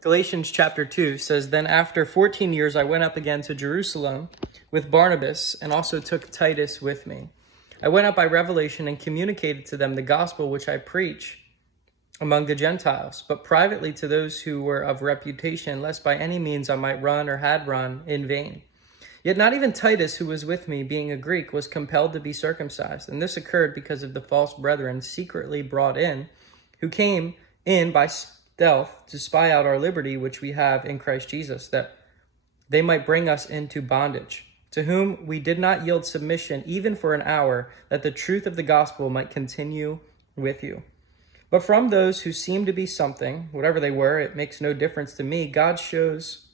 Galatians chapter 2 says, Then after 14 years I went up again to Jerusalem with Barnabas and also took Titus with me. I went up by revelation and communicated to them the gospel which I preach among the Gentiles, but privately to those who were of reputation, lest by any means I might run or had run in vain. Yet not even Titus, who was with me, being a Greek, was compelled to be circumcised. And this occurred because of the false brethren secretly brought in, who came in by stealth to spy out our liberty, which we have in Christ Jesus, that they might bring us into bondage, to whom we did not yield submission even for an hour, that the truth of the gospel might continue with you. But from those who seem to be something, whatever they were, it makes no difference to me. God shows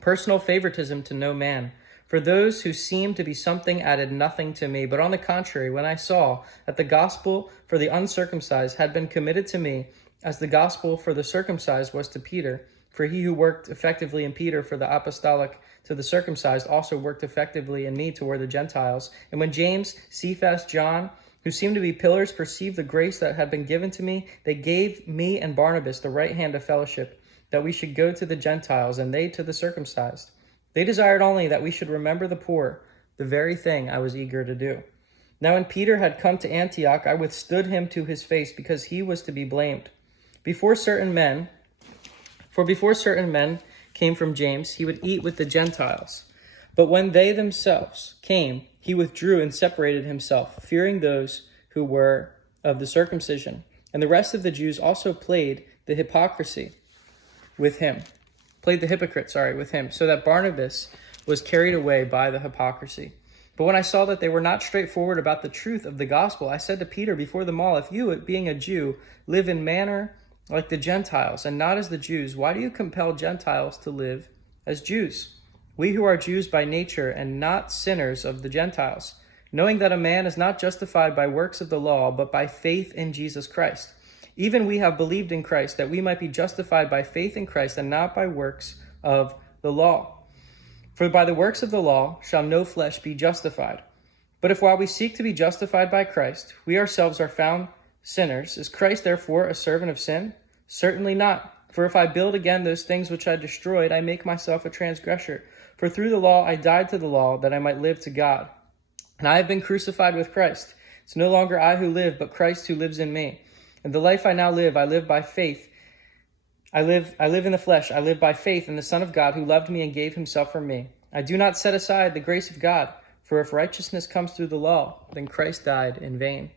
personal favoritism to no man. For those who seemed to be something added nothing to me. But on the contrary, when I saw that the gospel for the uncircumcised had been committed to me, as the gospel for the circumcised was to Peter, for he who worked effectively in Peter for the apostolic to the circumcised also worked effectively in me toward the Gentiles. And when James, Cephas, John, who seemed to be pillars, perceived the grace that had been given to me, they gave me and Barnabas the right hand of fellowship, that we should go to the Gentiles, and they to the circumcised. They desired only that we should remember the poor, the very thing I was eager to do. Now when Peter had come to Antioch, I withstood him to his face, because he was to be blamed. Before certain men came from James, he would eat with the Gentiles. But when they themselves came, he withdrew and separated himself, fearing those who were of the circumcision. And the rest of the Jews also played the hypocrite with him, so that Barnabas was carried away by the hypocrisy. But when I saw that they were not straightforward about the truth of the gospel, I said to Peter before them all, If you, being a Jew, live in manner like the Gentiles and not as the Jews, why do you compel Gentiles to live as Jews? We who are Jews by nature and not sinners of the Gentiles, knowing that a man is not justified by works of the law, but by faith in Jesus Christ. Even we have believed in Christ, that we might be justified by faith in Christ and not by works of the law. For by the works of the law shall no flesh be justified. But if while we seek to be justified by Christ, we ourselves are found sinners, is Christ therefore a servant of sin? Certainly not. For if I build again those things which I destroyed, I make myself a transgressor. For through the law I died to the law, that I might live to God. And I have been crucified with Christ. It's no longer I who live, but Christ who lives in me. And the life I now live, I live by faith. I live in the flesh. I live by faith in the Son of God, who loved me and gave himself for me. I do not set aside the grace of God, for if righteousness comes through the law, then Christ died in vain.